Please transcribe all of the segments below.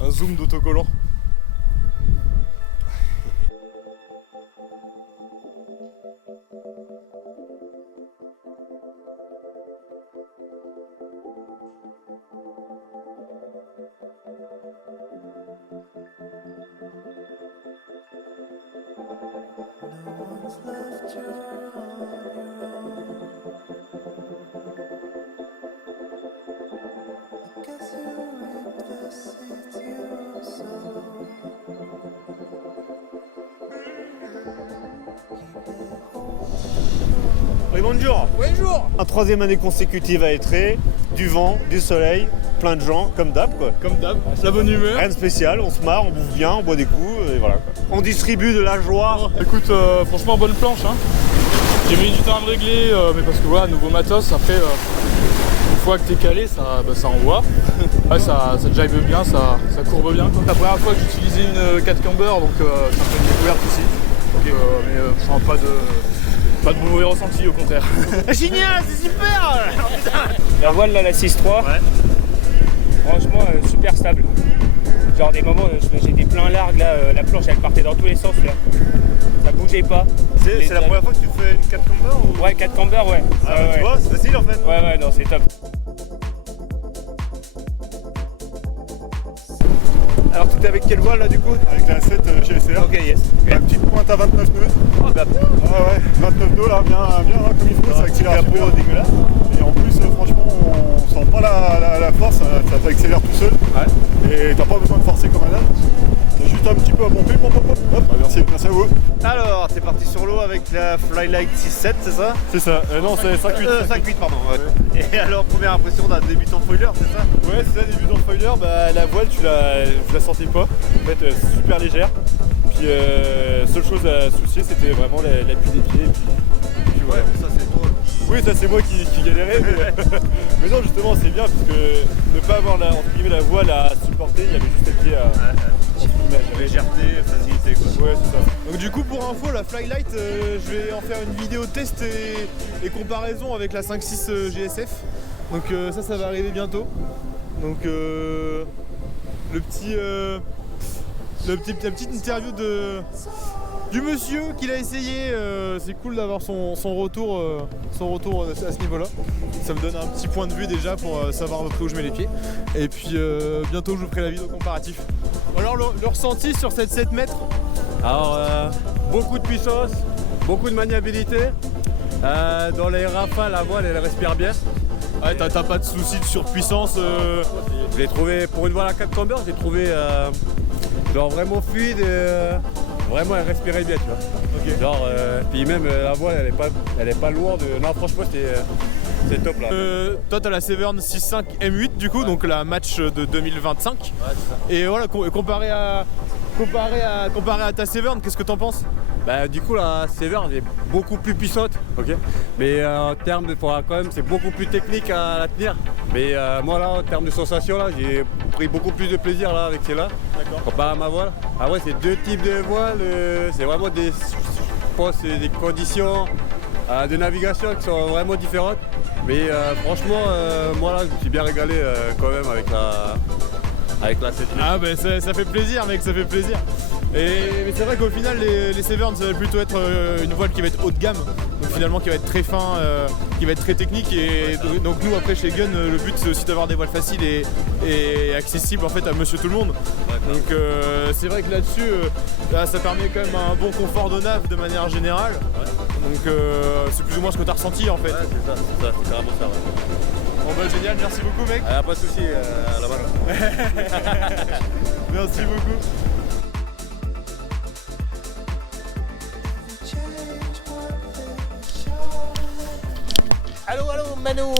un zoom d'autocollant. Oui, bonjour. Bonjour. Un troisième année consécutive à Étré, du vent, du soleil, plein de gens, comme d'hab quoi. Comme d'hab, la bonne humeur. Rien de spécial, on se marre, on bouffe bien, on boit des coups, et voilà quoi. On distribue de la joie. Écoute, franchement bonne planche hein. J'ai mis du temps à me régler, mais parce que voilà, nouveau matos, après une fois que t'es calé, ça envoie. Ouais, ça jive bien, ça courbe bien quoi. La première fois que j'utilisais une 4 camber, donc c'est un peu une découverte aussi. Okay. Mais je sens pas de mauvais ressenti, au contraire. Génial, c'est super. La voile là, la 6.3, Ouais. franchement super stable. Genre des moments, j'ai des pleins largues là, la planche elle partait dans tous les sens là. Ça bougeait pas. C'est la première fois que tu fais une 4 camber ou... Ouais, 4 camber, ouais. Ah, bah, tu vois, c'est facile en fait. Ouais, non, c'est top. Alors tu étais avec quelle voile là du coup? Avec la 7 GSR. Ok, yes. La petite pointe à 29 nœuds. Oh, bah, Ah ouais, 29 nœuds là, bien hein, comme il faut, ça accélère super super. beau, dégueulasse. Et en plus, franchement, on sent pas la force, ça t'accélère tout seul. Ouais. Et t'as pas besoin de forcer comme un âne. T'as juste un petit peu à pomper, hop. Ah, merci à vous. Alors, t'es parti sur l'eau avec la Flylight 6.7, c'est ça? C'est ça, non, c'est 5.8. 5.8, pardon. Ouais. Et alors, première impression d'un débutant foiler, c'est ça? Ouais, c'est ça, débutant spoiler, bah la voile, tu la sentais pas. En fait, super légère. Puis, seule chose à soucier, c'était vraiment l'appui des pieds. Puis Ouais, mais ça c'est toi. Oui, ça c'est moi qui galérais, mais non, justement, c'est bien parce que ne pas avoir entre guillemets, la voile à supporter, il y avait juste les pieds à. Légèreté, facilité quoi. Ouais, c'est ça. Donc du coup pour info la Flylight je vais en faire une vidéo test et comparaison avec la 5.6 GSF. Donc ça va arriver bientôt. Donc la petite interview du monsieur qu'il a essayé, c'est cool d'avoir son retour à ce niveau là. Ça me donne un petit point de vue déjà pour savoir un peu où je mets les pieds. Et puis bientôt je vous ferai la vidéo comparatif. Alors le ressenti sur cette 7 mètres. Alors, beaucoup de puissance, beaucoup de maniabilité. Dans les rafales, la voile, elle respire bien. Ouais, t'as pas de soucis de surpuissance. Je l'ai trouvé, pour une voile à 4 camber, je l'ai trouvé genre vraiment fluide et vraiment elle respirait bien, tu vois. Ok. Genre, puis même la voile, elle est pas lourde. Non, franchement, c'est top là. Toi t'as la Severn 6.5 M8 du coup, donc la match de 2025. Ouais, c'est ça. Et voilà, comparé à ta Severn, qu'est-ce que t'en penses? Bah, du coup, la Severn est beaucoup plus puissante, ok. Mais en termes de quand même, c'est beaucoup plus technique à la tenir. Mais moi là, en termes de sensation là, j'ai pris beaucoup plus de plaisir là avec celle-là. D'accord. Comparé à ma voile. Ah ouais, c'est deux types de voiles. C'est vraiment je pense, des conditions de navigation qui sont vraiment différentes. Mais franchement, moi là, je me suis bien régalé quand même avec la 7. Ah bah ça fait plaisir mec, ça fait plaisir. Mais c'est vrai qu'au final les Severn ça va plutôt être une voile qui va être haut de gamme, donc finalement qui va être très fin, qui va être très technique et donc nous après chez Gun le but c'est aussi d'avoir des voiles faciles et accessibles en fait à monsieur tout le monde. Donc c'est vrai que là-dessus ça permet quand même un bon confort de nav de manière générale. Donc c'est plus ou moins ce que tu as ressenti en fait. Ouais, c'est carrément ça. Ouais. Bon bah génial, merci beaucoup mec. Pas de soucis, à la balle. Merci beaucoup. Allô Mano,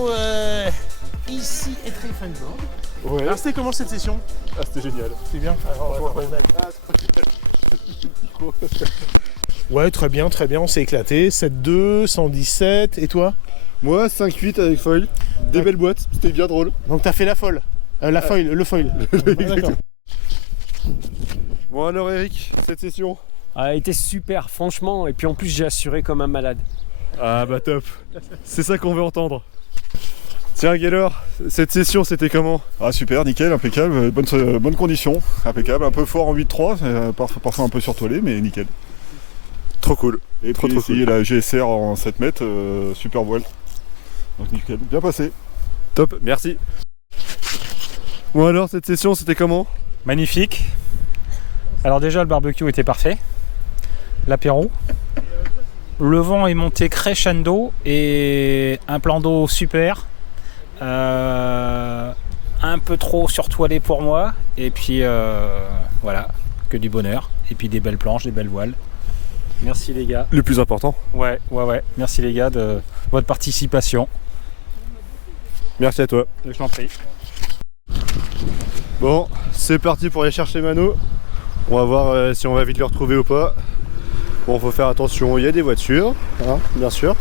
ici Étré Funboard. Ouais. Alors c'était comment cette session? Ah, c'était génial. C'est bien. Ouais, très bien, on s'est éclaté. 7.2, 117, et toi? Moi, 5.8 avec foil. Des belles boîtes, c'était bien drôle. Donc t'as fait la folle. Le foil. D'accord. Bon alors Eric, cette session. Ah, elle était super, franchement, et puis en plus j'ai assuré comme un malade. Ah bah top. C'est ça qu'on veut entendre. Tiens Gaylor, cette session c'était comment? Ah super, nickel, impeccable, bonne condition, impeccable, un peu fort en 8-3, parfois un peu surtoilé, mais nickel. Trop cool. Et Trop puis cool. ici, la GSR en 7 mètres, super voile. Donc nickel, bien passé. Top, merci. Bon alors, cette session c'était comment? Magnifique. Alors déjà le barbecue était parfait. L'apéro. Le vent est monté crescendo et un plan d'eau super. Un peu trop surtoilé pour moi. Et puis voilà, que du bonheur. Et puis des belles planches, des belles voiles. Merci les gars. Le plus important. Ouais. Merci les gars de votre participation. Merci à toi. Je t'en prie. Bon, c'est parti pour aller chercher Mano. On va voir si on va vite le retrouver ou pas. Bon, faut faire attention, il y a des voitures, hein, bien sûr.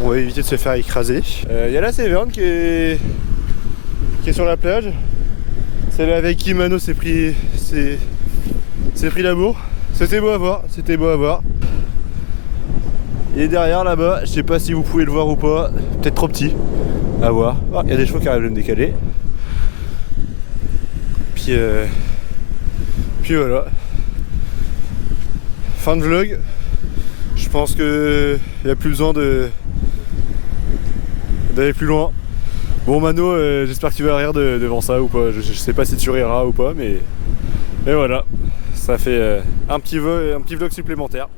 On va éviter de se faire écraser. Il y a la Séverne qui est sur la plage. Celle avec qui Mano s'est pris la bourre. C'était beau à voir, Et derrière là-bas, je sais pas si vous pouvez le voir ou pas, peut-être trop petit. À voir. Ah, il y a des chevaux qui arrivent de me décaler. Puis voilà. Fin de vlog. Je pense que il n'y a plus besoin d'aller plus loin. Bon Mano, j'espère que tu vas rire devant ça ou pas. Je sais pas si tu riras ou pas, mais voilà. Ça fait un petit vlog supplémentaire.